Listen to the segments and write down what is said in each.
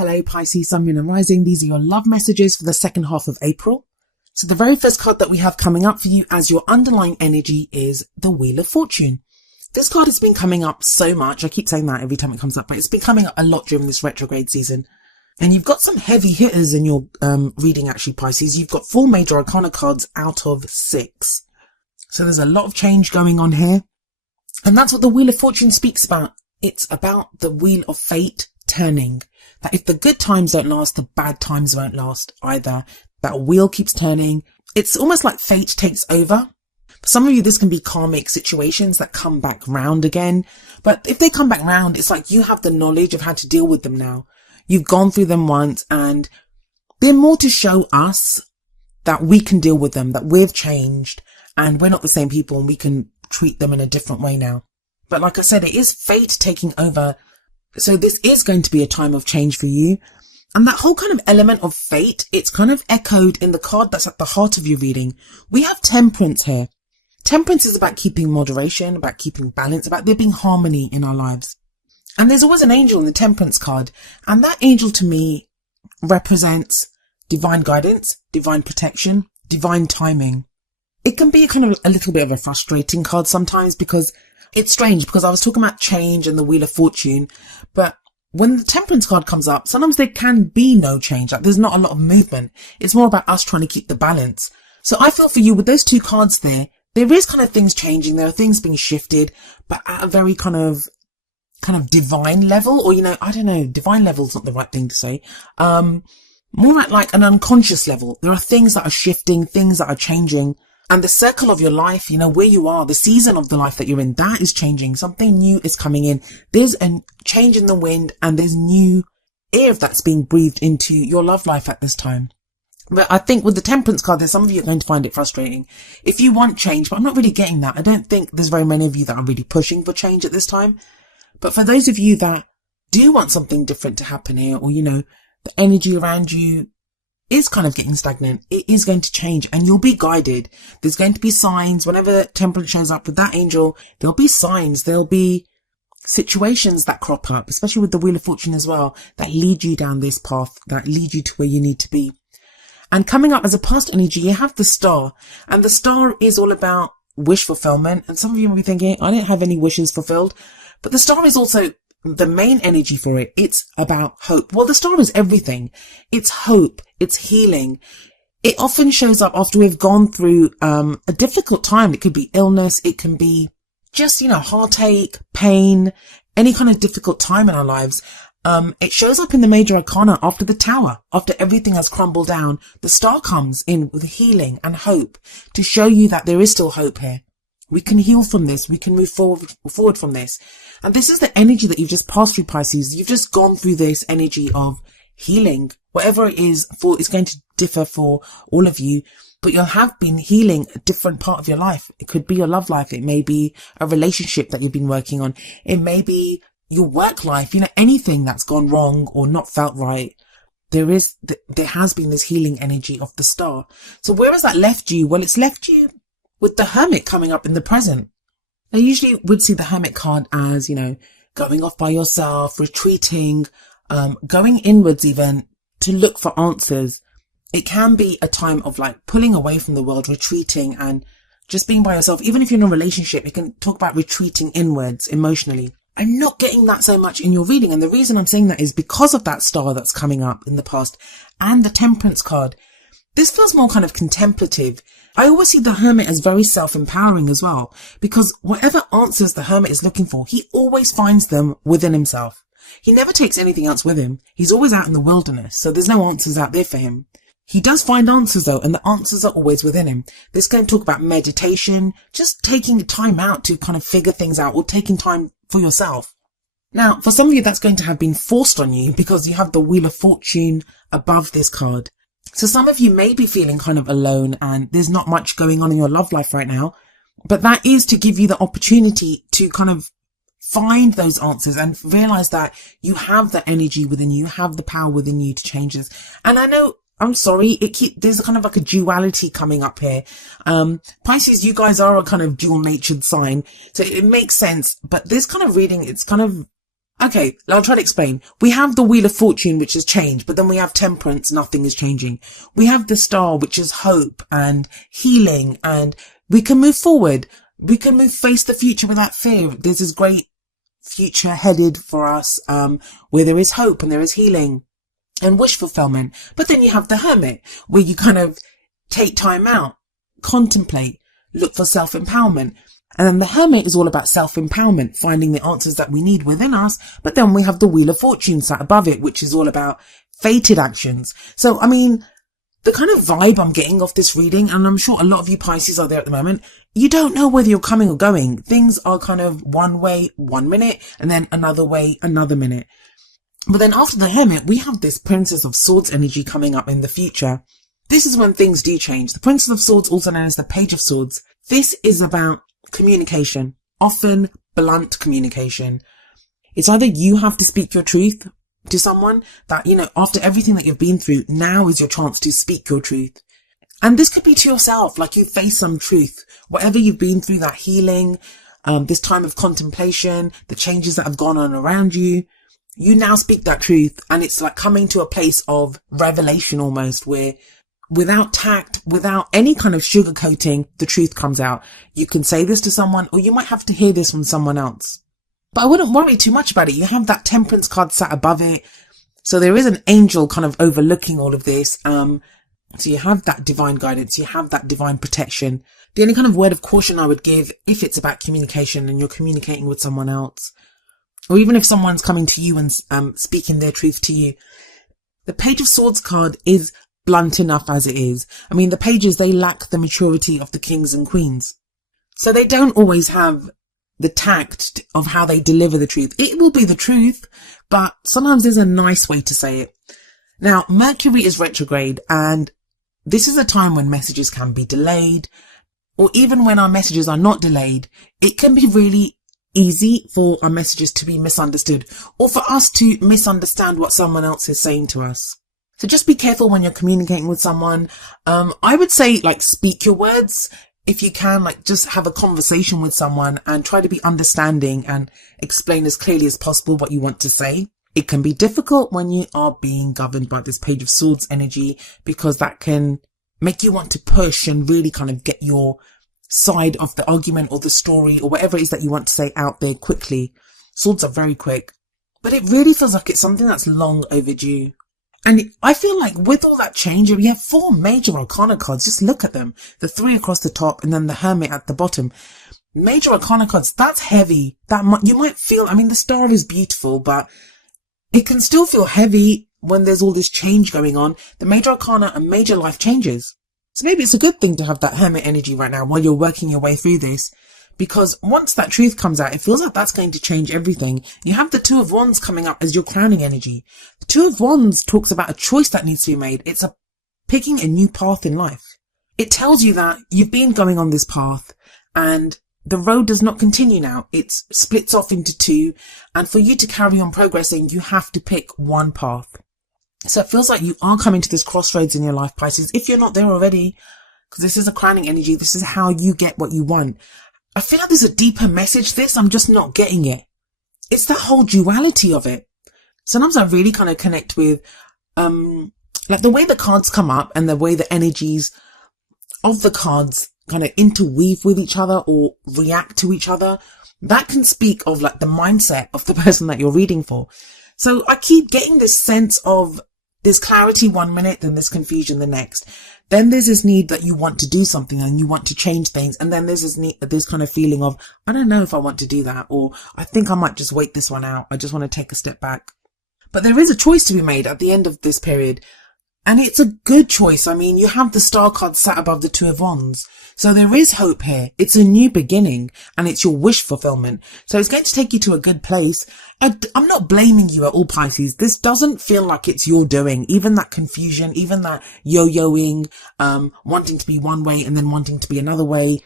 Hello Pisces, Sun, Moon and Rising. These are your love messages for the second half of April. So the very first card that we have coming up for you as your underlying energy is the Wheel of Fortune. This card has been coming up so much. I keep saying that every time it comes up, but it's been coming up a lot during this retrograde season. And you've got some heavy hitters in your reading actually, Pisces. You've got 4 major arcana cards out of 6. So there's a lot of change going on here. And that's what the Wheel of Fortune speaks about. It's about the wheel of fate turning. That if the good times don't last, the bad times won't last either. That wheel keeps turning. It's almost like fate takes over. For some of you, this can be karmic situations that come back round again. But if they come back round, it's like you have the knowledge of how to deal with them now. You've gone through them once and they're more to show us that we can deal with them, that we've changed and we're not the same people and we can treat them in a different way now. But like I said, it is fate taking over. So this is going to be a time of change for you. And that whole kind of element of fate, it's kind of echoed in the card that's at the heart of your reading. We have Temperance here. Temperance is about keeping moderation, about keeping balance, about there being harmony in our lives. And there's always an angel in the Temperance card. And that angel to me represents divine guidance, divine protection, divine timing. It can be kind of a little bit of a frustrating card sometimes because it's strange, because I was talking about change and the Wheel of Fortune, but when the Temperance card comes up, sometimes there can be no change. Like there's not a lot of movement. It's more about us trying to keep the balance. So I feel for you with those 2 cards there is kind of things changing. There are things being shifted, but at a very kind of divine level, or, I don't know, divine level is not the right thing to say. More at like an unconscious level. There are things that are shifting, things that are changing. And the circle of your life, where you are, the season of the life that you're in, that is changing. Something new is coming in. There's a change in the wind and there's new air that's being breathed into your love life at this time. But I think with the Temperance card, there's some of you are going to find it frustrating. If you want change, but I'm not really getting that. I don't think there's very many of you that are really pushing for change at this time. But for those of you that do want something different to happen here, or, the energy around you is kind of getting stagnant, it is going to change and you'll be guided. There's going to be signs. Whenever Temperance shows up with that angel, there'll be signs, there'll be situations that crop up, especially with the Wheel of Fortune as well, that lead you down this path, that lead you to where you need to be. And coming up as a past energy, you have the Star, and the Star is all about wish fulfillment. And some of you might be thinking, I didn't have any wishes fulfilled, but the Star is also the main energy for it. It's about hope. Well, the Star is everything. It's hope. It's healing. It often shows up after we've gone through a difficult time. It could be illness. It can be just, heartache, pain, any kind of difficult time in our lives. It shows up in the major arcana after the Tower. After everything has crumbled down, the Star comes in with healing and hope to show you that there is still hope here. We can heal from this. We can move forward from this. And this is the energy that you've just passed through, Pisces. You've just gone through this energy of healing. Whatever it is for, it's going to differ for all of you, but you'll have been healing a different part of your life. It could be your love life. It may be a relationship that you've been working on. It may be your work life, anything that's gone wrong or not felt right. There has been this healing energy of the Star. So where has that left you? Well, it's left you with the Hermit coming up in the present. I usually would see the Hermit card as, going off by yourself, retreating, going inwards even to look for answers. It can be a time of like pulling away from the world, retreating and just being by yourself. Even if you're in a relationship, you can talk about retreating inwards emotionally. I'm not getting that so much in your reading. And the reason I'm saying that is because of that Star that's coming up in the past and the Temperance card. This feels more kind of contemplative. I always see the Hermit as very self-empowering as well, because whatever answers the Hermit is looking for, he always finds them within himself. He never takes anything else with him. He's always out in the wilderness, so there's no answers out there for him. He does find answers though, and the answers are always within him. This going to talk about meditation, just taking time out to kind of figure things out, or taking time for yourself. Now, for some of you, that's going to have been forced on you because you have the Wheel of Fortune above this card. So some of you may be feeling kind of alone and there's not much going on in your love life right now, but that is to give you the opportunity to kind of find those answers and realize that you have the energy within you, you have the power within you to change this. And I know, I'm sorry, there's kind of like a duality coming up here. Pisces, you guys are a kind of dual natured sign, so it makes sense, but this kind of reading, it's kind of Okay, I'll try to explain. We have the Wheel of Fortune, which has changed, but then we have Temperance, nothing is changing. We have the Star, which is hope and healing, and we can move forward. We can face the future without fear. There's this great future headed for us, where there is hope and there is healing and wish fulfillment. But then you have the Hermit, where you kind of take time out, contemplate, look for self-empowerment. And then the Hermit is all about self-empowerment, finding the answers that we need within us. But then we have the Wheel of Fortune sat above it, which is all about fated actions. So, I mean, the kind of vibe I'm getting off this reading, and I'm sure a lot of you Pisces are there at the moment, you don't know whether you're coming or going. Things are kind of one way, 1 minute, and then another way, another minute. But then after the Hermit, we have this Princess of Swords energy coming up in the future. This is when things do change. The Princess of Swords, also known as the Page of Swords. This is about communication, often blunt communication. It's either you have to speak your truth to someone that, after everything that you've been through, now is your chance to speak your truth. And this could be to yourself, like you face some truth, whatever you've been through, that healing, this time of contemplation, the changes that have gone on around you. You now speak that truth, and it's like coming to a place of revelation almost, where without tact, without any kind of sugarcoating, the truth comes out. You can say this to someone, or you might have to hear this from someone else. But I wouldn't worry too much about it. You have that Temperance card sat above it. So there is an angel kind of overlooking all of this. So you have that divine guidance. You have that divine protection. The only kind of word of caution I would give, if it's about communication and you're communicating with someone else, or even if someone's coming to you and speaking their truth to you, the Page of Swords card is blunt enough as it is. I mean, the pages, they lack the maturity of the kings and queens. So they don't always have the tact of how they deliver the truth. It will be the truth, but sometimes there's a nice way to say it. Now, Mercury is retrograde, and this is a time when messages can be delayed, or even when our messages are not delayed, it can be really easy for our messages to be misunderstood, or for us to misunderstand what someone else is saying to us. So just be careful when you're communicating with someone. I would say, speak your words. If you can, just have a conversation with someone and try to be understanding and explain as clearly as possible what you want to say. It can be difficult when you are being governed by this Page of Swords energy, because that can make you want to push and really kind of get your side of the argument or the story or whatever it is that you want to say out there quickly. Swords are very quick, but it really feels like it's something that's long overdue. And I feel like with all that change, we have 4 major arcana cards. Just look at them. The 3 across the top and then the Hermit at the bottom. Major arcana cards, that's heavy. You might feel, the Star is beautiful, but it can still feel heavy when there's all this change going on. The major arcana and major life changes. So maybe it's a good thing to have that Hermit energy right now while you're working your way through this. Because once that truth comes out, it feels like that's going to change everything. You have the Two of Wands coming up as your crowning energy. The Two of Wands talks about a choice that needs to be made. It's picking a new path in life. It tells you that you've been going on this path and the road does not continue now. It splits off into 2. And for you to carry on progressing, you have to pick one path. So it feels like you are coming to this crossroads in your life, Pisces. If you're not there already, because this is a crowning energy, this is how you get what you want. I feel like there's a deeper message to this. I'm just not getting it. It's that whole duality of it. Sometimes I really kind of connect with, the way the cards come up and the way the energies of the cards kind of interweave with each other or react to each other. That can speak of the mindset of the person that you're reading for. So I keep getting this sense of there's clarity 1 minute, then there's confusion the next. Then there's this need that you want to do something and you want to change things. And then there's this kind of feeling of, I don't know if I want to do that, or I think I might just wait this one out. I just want to take a step back. But there is a choice to be made at the end of this period. And it's a good choice. You have the Star card sat above the Two of Wands. So there is hope here. It's a new beginning and it's your wish fulfillment. So it's going to take you to a good place. I'm not blaming you at all, Pisces. This doesn't feel like it's your doing. Even that confusion, even that yo-yoing, wanting to be one way and then wanting to be another way.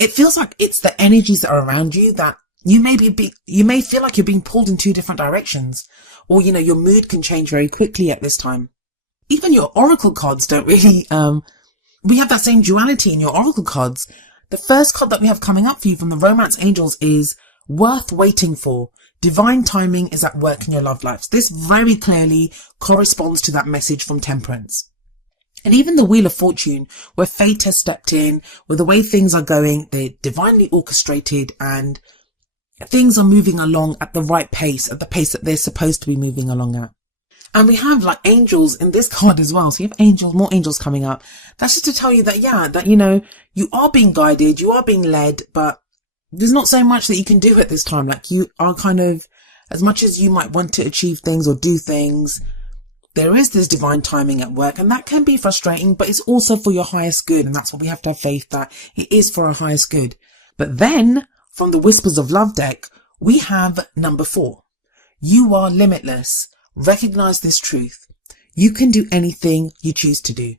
It feels like it's the energies that are around you that you may feel like you're being pulled in 2 different directions. Or, your mood can change very quickly at this time. Even your oracle cards don't really, we have that same duality in your oracle cards. The first card that we have coming up for you from the Romance Angels is worth waiting for. Divine timing is at work in your love lives. This very clearly corresponds to that message from Temperance. And even the Wheel of Fortune, where fate has stepped in, where the way things are going, they're divinely orchestrated and things are moving along at the right pace, at the pace that they're supposed to be moving along at. And we have like angels in this card as well. So you have angels, more angels coming up. That's just to tell you that, you are being guided, you are being led, but there's not so much that you can do at this time. Like, you are kind of, as much as you might want to achieve things or do things, there is this divine timing at work, and that can be frustrating, but it's also for your highest good. And that's what we have to have faith that it is for our highest good. But then from the Whispers of Love deck, we have number 4. You are limitless. Recognize this truth. You can do anything you choose to do.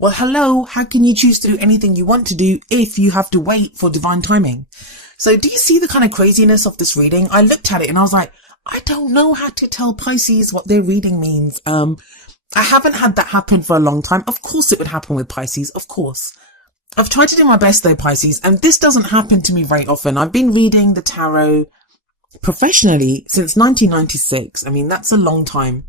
Well, hello, how can you choose to do anything you want to do if you have to wait for divine timing? So do you see the kind of craziness of this reading? I looked at it and I was like, I don't know how to tell Pisces what their reading means. I haven't had that happen for a long time. Of course it would happen with Pisces, of course. I've tried to do my best though, Pisces, and this doesn't happen to me very often. I've been reading the tarot professionally since 1996. I mean, that's a long time.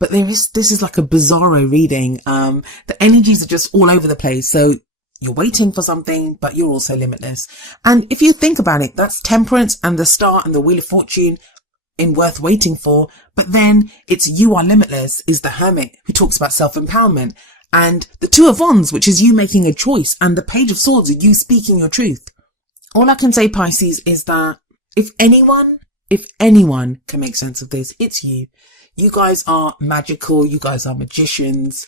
But this is like a bizarro reading. The energies are just all over the place. So you're waiting for something, but you're also limitless. And if you think about it, that's Temperance and the Star and the Wheel of Fortune in Worth Waiting For. But then it's You Are Limitless is the Hermit, who talks about self-empowerment. And the Two of Wands, which is you making a choice. And the Page of Swords, you speaking your truth. All I can say, Pisces, is that if anyone can make sense of this, it's you. You guys are magical. You guys are magicians.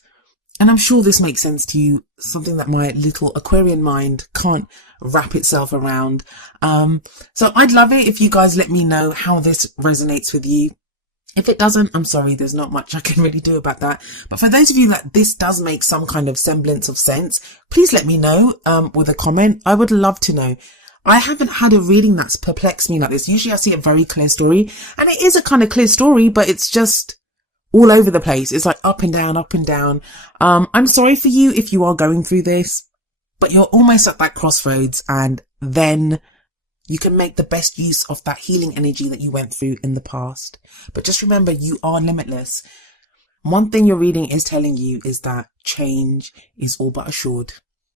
And I'm sure this makes sense to you. Something that my little Aquarian mind can't wrap itself around. So I'd love it if you guys let me know how this resonates with you. If it doesn't, I'm sorry, there's not much I can really do about that. But for those of you that this does make some kind of semblance of sense, please let me know with a comment. I would love to know. I haven't had a reading that's perplexed me like this. Usually I see a very clear story, and it is a kind of clear story, but it's just all over the place. It's like up and down, up and down. I'm sorry for you if you are going through this, but you're almost at that crossroads, and then you can make the best use of that healing energy that you went through in the past. But just remember, you are limitless. One thing your reading is telling you is that change is all but assured.